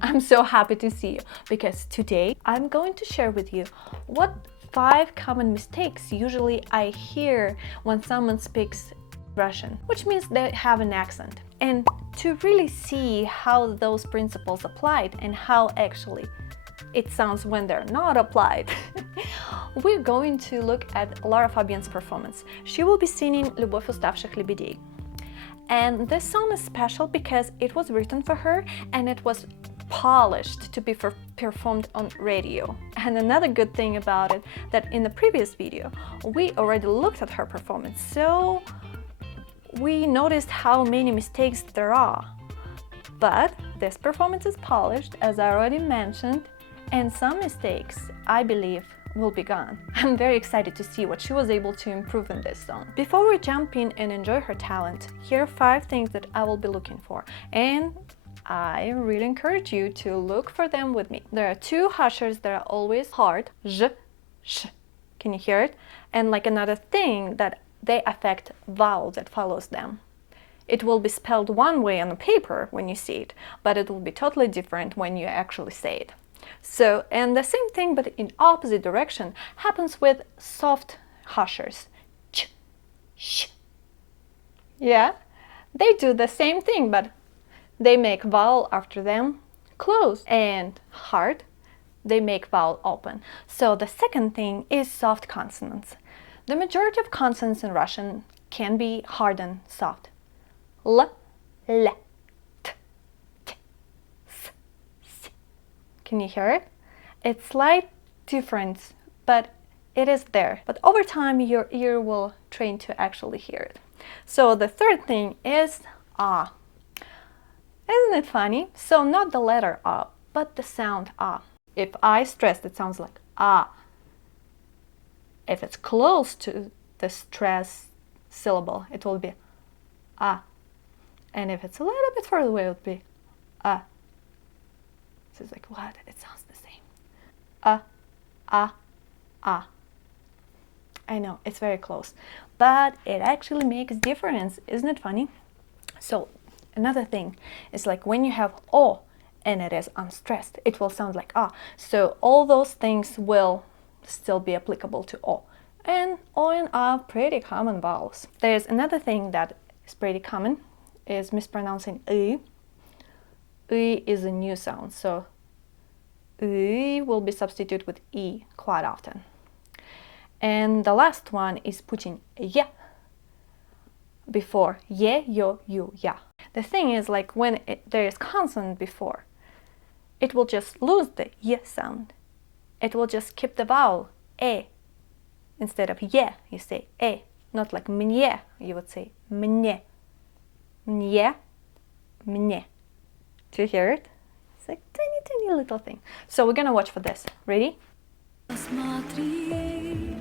I'm so happy to see you because today I'm going to share with you what 5 common mistakes usually I hear when someone speaks Russian, which means they have an accent. And to really see how those principles applied and how actually it sounds when they're not applied, we're going to look at Lara Fabian's performance. She will be singing Любовь, уставших, лебедей. And this song is special because it was written for her and it was polished to be performed on radio. And another good thing about it, that in the previous video we already looked at her performance, so we noticed how many mistakes there are. But this performance is polished, as I already mentioned, and some mistakes, I believe, will be gone. I'm very excited to see what she was able to improve in this song. Before we jump in and enjoy her talent, here are 5 things that I will be looking for, and I really encourage you to look for them with me. There are 2 hushers that are always hard, zh, sh. Can you hear it? And like another thing that they affect vowel that follows them. It will be spelled one way on the paper when you see it, but it will be totally different when you actually say it. So, and the same thing but in opposite direction happens with soft hushers. Ch, sh. Yeah, they do the same thing, but they make vowel after them close, and hard, they make vowel open. So the second thing is soft consonants. The majority of consonants in Russian can be hard and soft. L, l, t, t, s, s. Can you hear it? It's slight difference, but it is there. But over time, your ear will train to actually hear it. So the third thing is ah. Isn't it funny? So not the letter ah, but the sound ah. If I stress, it sounds like ah. If it's close to the stress syllable, it will be ah. And if it's a little bit further away, it will be ah. So it's like, what? It sounds the same. Ah, ah, ah. I know, it's very close, but it actually makes difference. Isn't it funny? So another thing is like when you have o and it is unstressed, it will sound like ah. So all those things will still be applicable to o. And o and a pretty common vowels. There's another thing that is pretty common, is mispronouncing I. I is a new sound, so I will be substituted with E quite often. And the last one is putting ya before ye, yo, you, ya. The thing is, like when there is consonant before, it will just lose the y sound. It will just keep the vowel e. Instead of ye, you say e. Not like mnie, you would say mnie. Mnie, mnie. Do you hear it? It's like tiny, tiny little thing. So we're gonna watch for this. Ready? Посмотри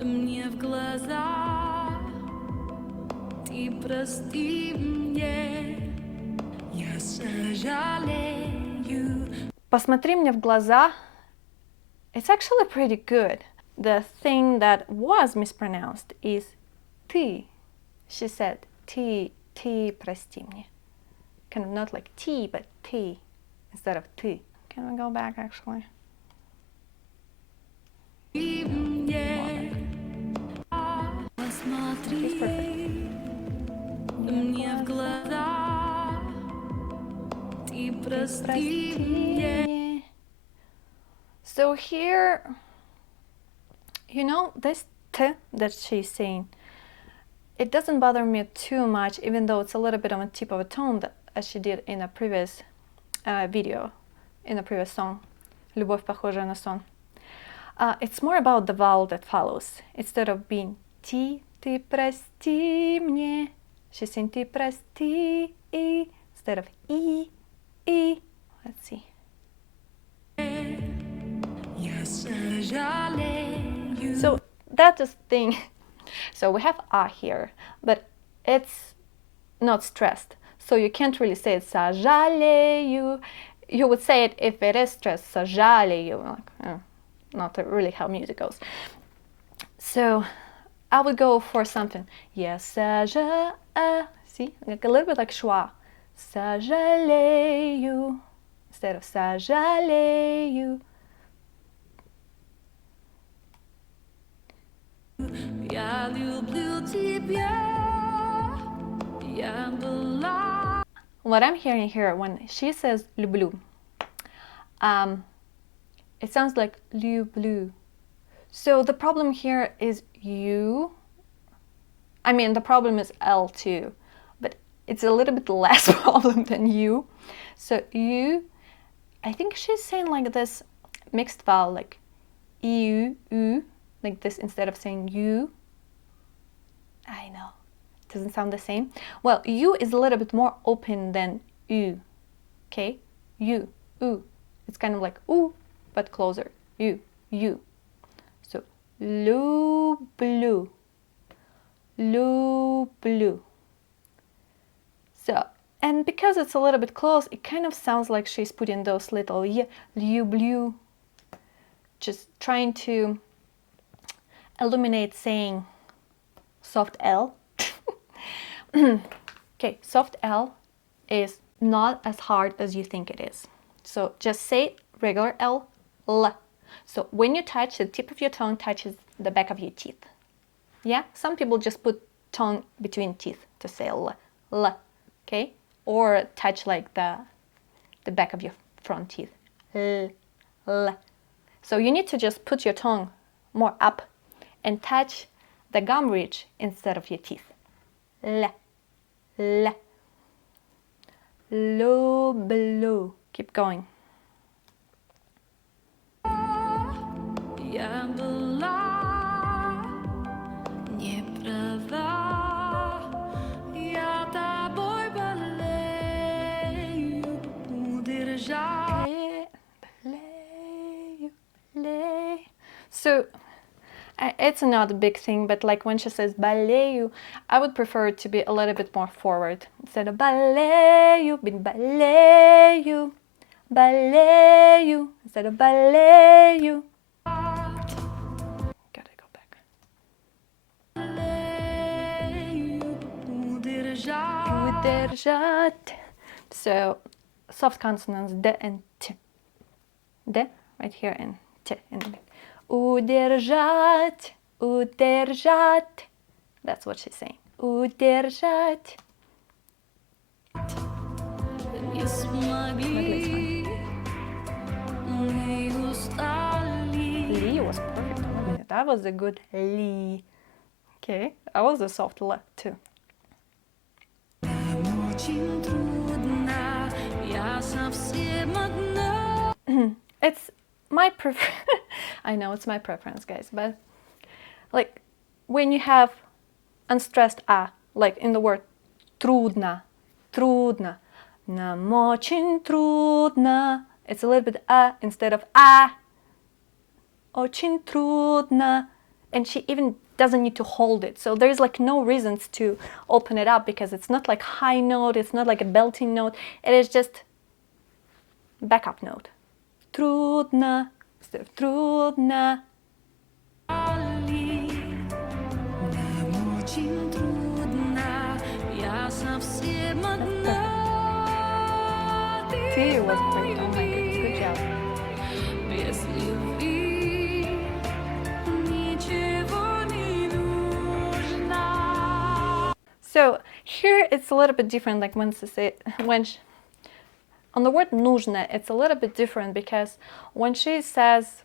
мне в глаза, ты прости мне, я сожалею. Посмотри мне в глаза. It's actually pretty good. The thing that was mispronounced is ты. She said ты прости мне. Kind of not like T, but T instead of T. Can we go back actually? It's perfect. Мне в глаза, ты прости мне. So here, you know, this T that she's saying, it doesn't bother me too much, even though it's a little bit on the tip of a tone, that, as she did in a previous video, in a previous song, Любовь, похожая на сон. It's more about the vowel that follows. Instead of being T, ты прости мне, she's saying ты прости, и, instead of I. Let's see. So that's the thing. So we have a here, but it's not stressed. So you can't really say it сожалею. You would say it if it is stressed, сожалею. Like, not really how music goes. So I would go for something. Я сожалею. See, like a little bit like schwa. Сожалею. instead of сожалею. Я люблю тебя, я была. What I'm hearing here when she says люблю, it sounds like люблю. So the problem here is you. I mean, the problem is L too, but it's a little bit less problem than you. So you, I think she's saying like this mixed vowel, like eu, u, like this instead of saying you. I know, doesn't sound the same. Well, you is a little bit more open than u. Okay, you, u. It's kind of like u, but closer. You. So люблю, люблю. So, and because it's a little bit close, it kind of sounds like she's putting those little y, люблю, just trying to illuminate saying soft L. Okay, soft L is not as hard as you think it is. So just say regular L, L. So when you touch, the tip of your tongue touches the back of your teeth. Yeah, some people just put tongue between teeth to say L, L, okay? Or touch like the back of your front teeth, L, L. So you need to just put your tongue more up and touch the gum ridge instead of your teeth. L, L. Люблю. Keep going. Я была не права, я тобой болею, удержать. So it's not a big thing, but like when she says болею, I would prefer it to be a little bit more forward. Instead of болею, be болею, болею, instead of болею. Gotta go back. Удержать. So soft consonants D and T. D right here and T in the back. Удержать, удержать. That's what she's saying. Удержать. Не смогли, мы устали. Li was perfect. That was a good Li. Okay, that was a soft L too. Очень трудно, я совсем одна. It's my I know it's my preference, guys, but like when you have unstressed a, like in the word трудно, трудно, нам очень трудно. It's a little bit a instead of a. Очень трудно, and she even doesn't need to hold it. So there's like no reasons to open it up because it's not like high note, it's not like a belting note. It is just backup note. Трудно, instead of трудно. Нам очень трудно, я совсем одна. T was great. Oh my goodness, good job. Без любви ничего не нужно. So here it's a little bit different. Like when she say on the word нужно, it's a little bit different because when she says,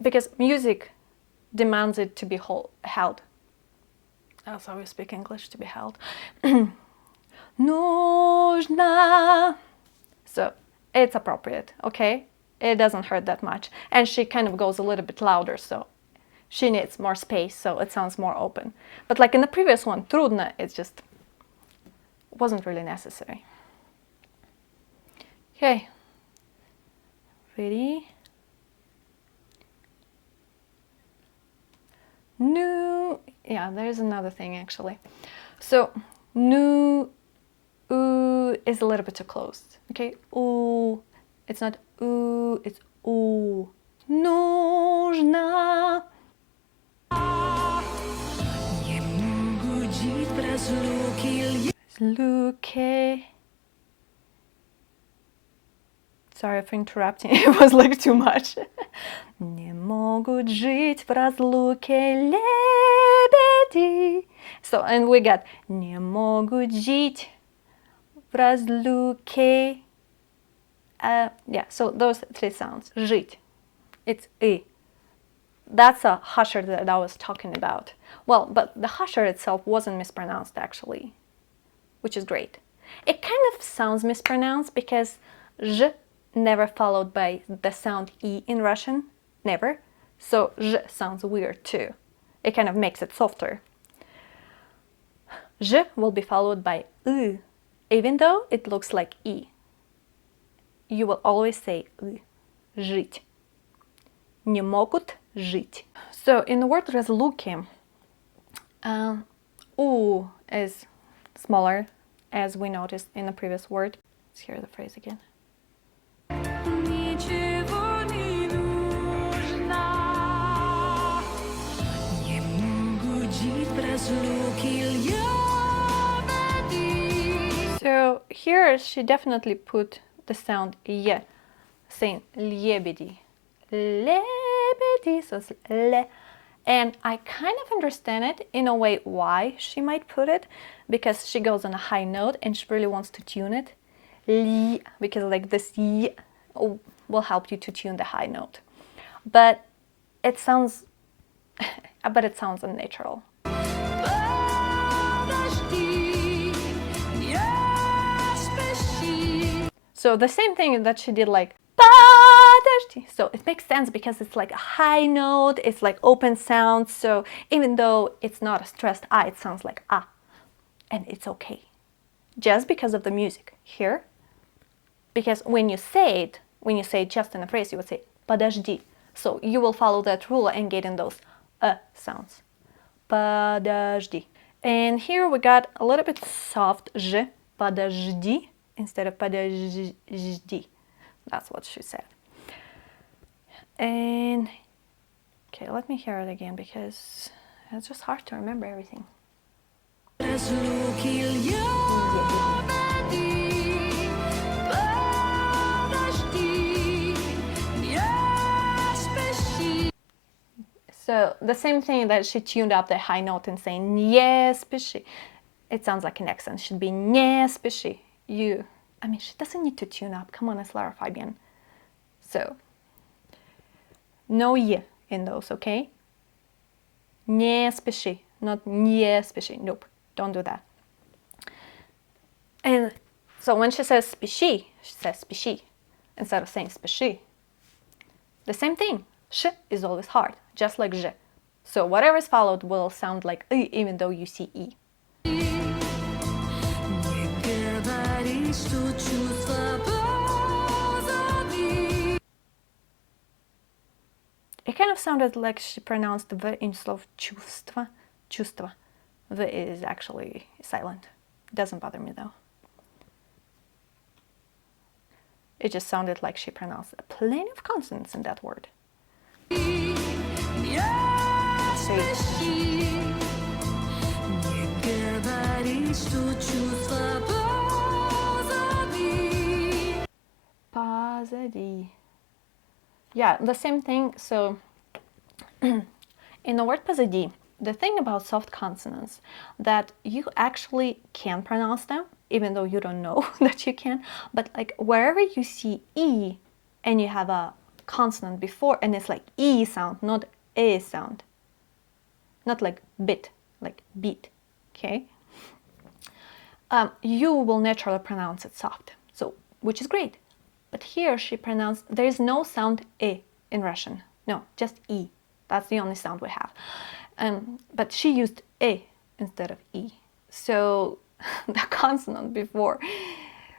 because music demands it to be held. That's how we speak English, to be held. Нужно. So it's appropriate, okay? It doesn't hurt that much. And she kind of goes a little bit louder, so she needs more space, so it sounds more open. But like in the previous one, трудно, it just wasn't really necessary. Okay. Ready? Nu. Yeah, there's another thing actually. So, nu is a little bit too close. Okay, it's not it's нужно. Не могу жить в разлуке. Разлуке. So Sorry for interrupting, it was like too much. Не могут жить в разлуке лебеди. So, and we got не могут жить в разлуке. Yeah, so those three sounds. Жить. It's I. That's a husher that I was talking about. Well, but the husher itself wasn't mispronounced actually, which is great. It kind of sounds mispronounced because zh never followed by the sound E in Russian, never. So zh sounds weird too. It kind of makes it softer. Zh will be followed by U, even though it looks like E. You will always say U, жить. Не могут жить. So in the word разлуки, U is smaller, as we noticed in the previous word. Let's hear the phrase again. Ничего не нужно. Не могу жить в разлуке лебедей. So here she definitely put the sound y, saying лебеди. Лебеди, so it's le. And I kind of understand it in a way why she might put it, because she goes on a high note and she really wants to tune it. Li, because like this y will help you to tune the high note. But it sounds unnatural. Подожди, не спеши. So the same thing that she did like подожди. So it makes sense because it's like a high note, it's like open sound. So even though it's not a stressed I, it sounds like ah. And it's okay. Just because of the music here. Because when you say it just in a phrase, you would say подожди. So you will follow that rule and get in those sounds. Подожди. And here we got a little bit soft j, подожди, instead of подожди. That's what she said. And okay, let me hear it again because it's just hard to remember everything. Разлуки лебедей. Подожди, не спеши. So the same thing that she tuned up the high note and saying не спеши. It sounds like an accent. Should be не спеши. She doesn't need to tune up. Come on, it's Lara Fabian. So no y in those, okay? Не спеши, not не спеши. Nope, don't do that. And so when she says спеши, she says спеши instead of saying спеши. The same thing. Sh is always hard, just like j. So whatever is followed will sound like I, even though you see e. Не говори, что чувства позади. It kind of sounded like she pronounced the v in slow чувства. Чувства. V is actually silent. Doesn't bother me though. It just sounded like she pronounced plenty of consonants in that word. Не спеши. Не говори, что чувства позади. Позади. Yeah, the same thing. So in the word позади, the thing about soft consonants that you actually can pronounce them, even though you don't know that you can, but like wherever you see E and you have a consonant before and it's like E sound, not A sound. Not like bit, like beat, okay? You will naturally pronounce it soft, so which is great. But here she pronounced, there is no sound E in Russian. No, just E. That's the only sound we have. But she used E instead of E. So the consonant before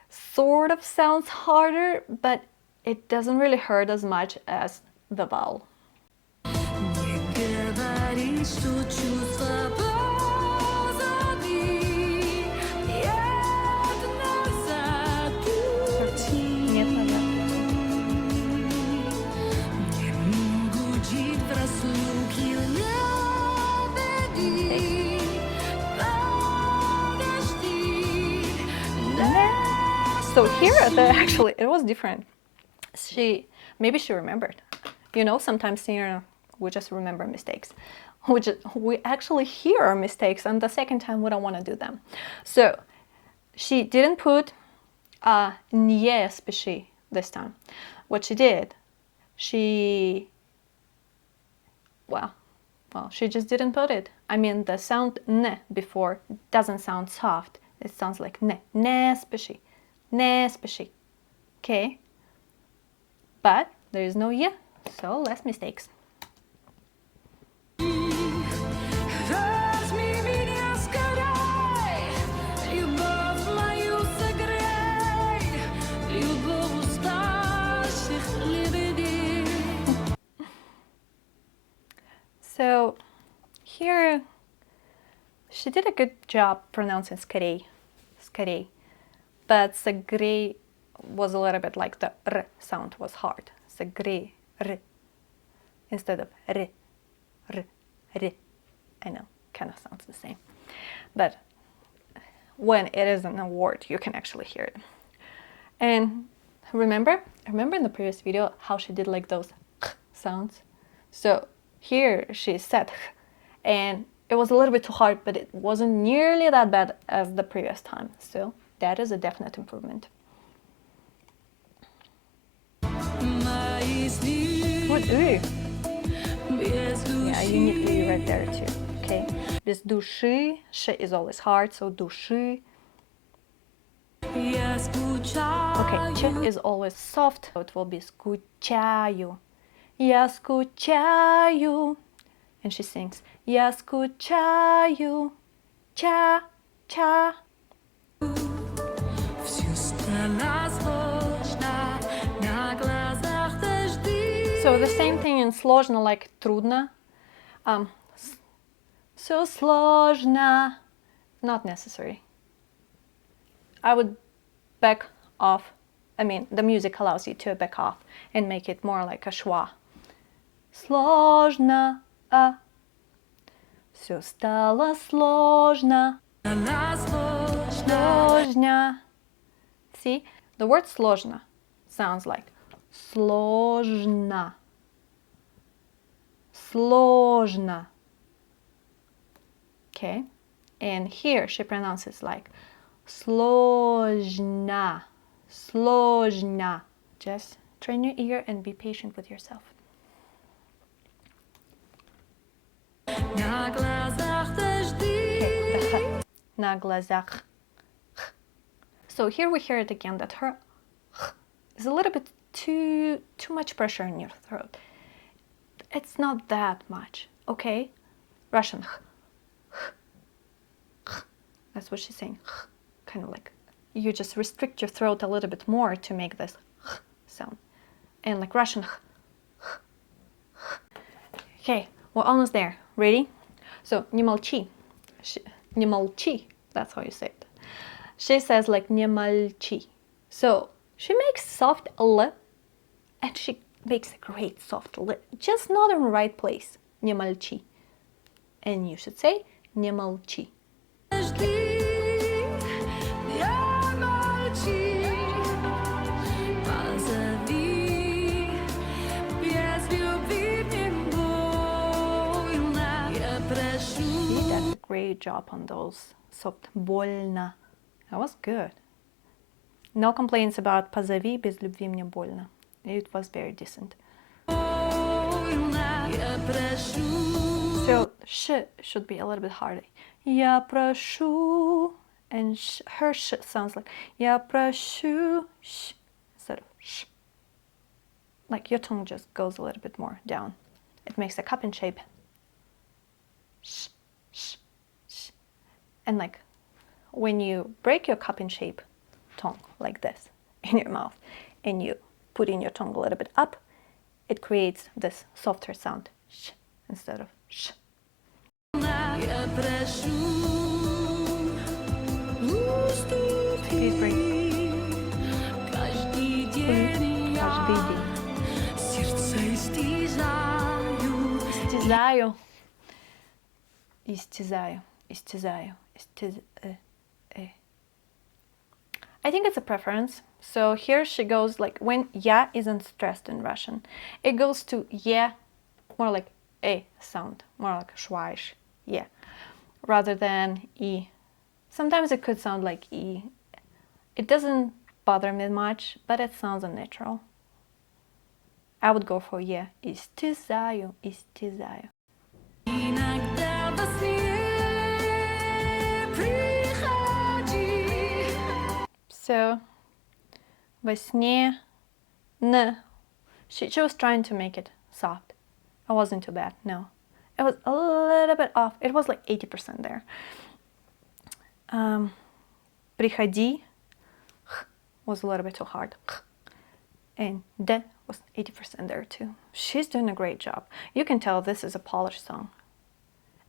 sort of sounds harder, but it doesn't really hurt as much as the vowel. Не говори, что чувства позади. Нет назад. Нет, назад. Не могу жить в разлуке лебедей. Подожди. So here, actually, it was different. maybe she remembered. Sometimes we just remember mistakes. We actually hear our mistakes, and the second time we don't want to do them. So she didn't put nie spěší this time. What she did, she just didn't put it. I mean, the sound ne before doesn't sound soft. It sounds like ne spěší, ne spěší. Okay? But there is no ye, so less mistakes. Возьми меня скорей, любовь мою согрей, любовь уставших лебедей. So here she did a good job pronouncing skорей, but согрей was a little bit like the r sound was hard. Согрей, r, instead of r. I know, kind of sounds the same. But when it isn't a word, you can actually hear it. And remember in the previous video how she did like those sounds? So here she said and it was a little bit too hard, but it wasn't nearly that bad as the previous time. So that is a definite improvement. What ooh? Yeah, you need to right there too. Okay. Без души, sh is always hard, so души. Okay, ch is always soft, so it will be скучаю. Я скучаю. And she sings, я скучаю, cha, cha. So the same thing in сложно, like трудно. Все сложно. Not necessary. I would back off. I mean, the music allows you to back off and make it more like a schwa. Сложно. Все стало сложно. Сложно. See, the word сложно sounds like сложно. Сложно. Okay, and here she pronounces like сложно. Сложно. Just train your ear and be patient with yourself. На глазах дожди. На глазах. So here we hear it again that her is a little bit too much pressure in your throat. It's not that much, okay? Russian. That's what she's saying. Kind of like you just restrict your throat a little bit more to make this sound. And like Russian. Okay, we're almost there. Ready? So, не молчи. Не молчи. That's how you say it. She says like не молчи. So, she makes soft L and she makes a great soft L. Just not in the right place. Не молчи. And you should say не молчи. Great job on those soft больно. That was good. No complaints about позови, без любви мне больно. It was very decent. So sh should be a little bit harder. Я прошу, and her sh sounds like я прошу sh instead of sh. Like your tongue just goes a little bit more down. It makes a cup in shape. Sh, sh. And like when you break your cup in shape tongue like this in your mouth and you put in your tongue a little bit up, it creates this softer sound sh instead of sh. Please breathe. Каждый день. Истязаю. I think it's a preference. So here she goes like when ya isn't stressed in Russian. It goes to yeah, more like a sound, more like schweisch, yeah, rather than e. Sometimes it could sound like e. It doesn't bother me much, but it sounds unnatural. I would go for yeah, истязаю, истязаю. Иногда во сне приходи. So, во сне, n. She was trying to make it soft. It wasn't too bad, no. It was a little bit off. It was like 80% there. Приходи was a little bit too hard. And d was 80% there too. She's doing a great job. You can tell this is a Polish song.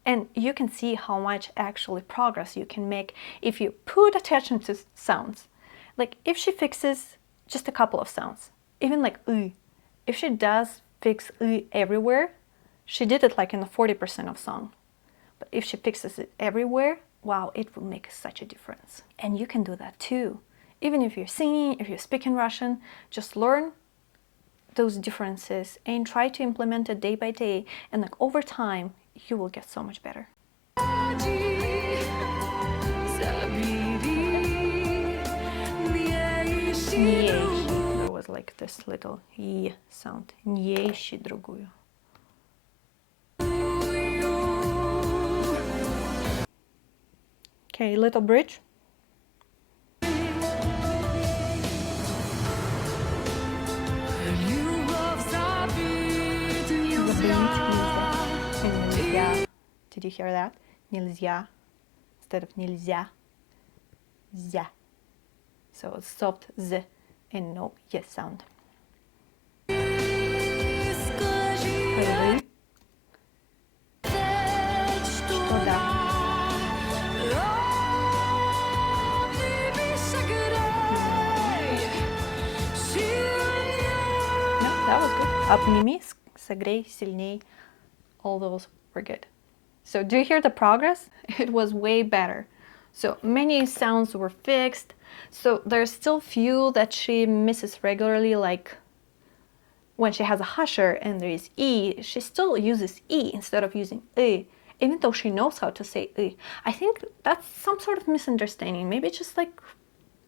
And you can see how much actually progress you can make if you put attention to sounds. Like if she fixes just a couple of sounds, even like if she does fix everywhere, she did it like in the 40% of song. But if she fixes it everywhere, wow, it will make such a difference. And you can do that too. Even if you're singing, if you're speaking Russian, just learn those differences and try to implement it day by day. And like over time, you will get so much better. There was like this little e sound. Не ищи другую. Okay, little bridge. Did you hear that? Нельзя instead of нельзя. Зя. So it's soft z and no y sound. Что да? No, that was good. Обними, согрей, сильней. All those were good. So do you hear the progress? It was way better. So many sounds were fixed. So there's still few that she misses regularly, like when she has a husher and there is e, she still uses e instead of using even though she knows how to say I think that's some sort of misunderstanding. Maybe just like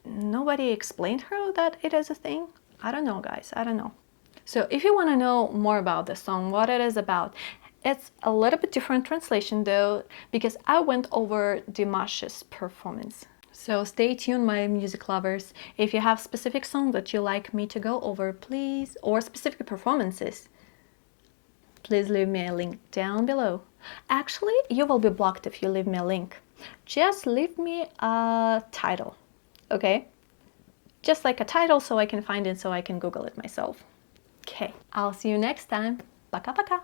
nobody explained her that it is a thing. I don't know, guys. I don't know. So if you want to know more about the song, what it is about, it's a little bit different translation though, because I went over Dimash's performance. So stay tuned, my music lovers. If you have specific songs that you like me to go over, please, or specific performances, please leave me a link down below. Actually, you will be blocked if you leave me a link. Just leave me a title, okay? Just like a title so I can find it, so I can Google it myself. Okay, I'll see you next time. Пока-пока.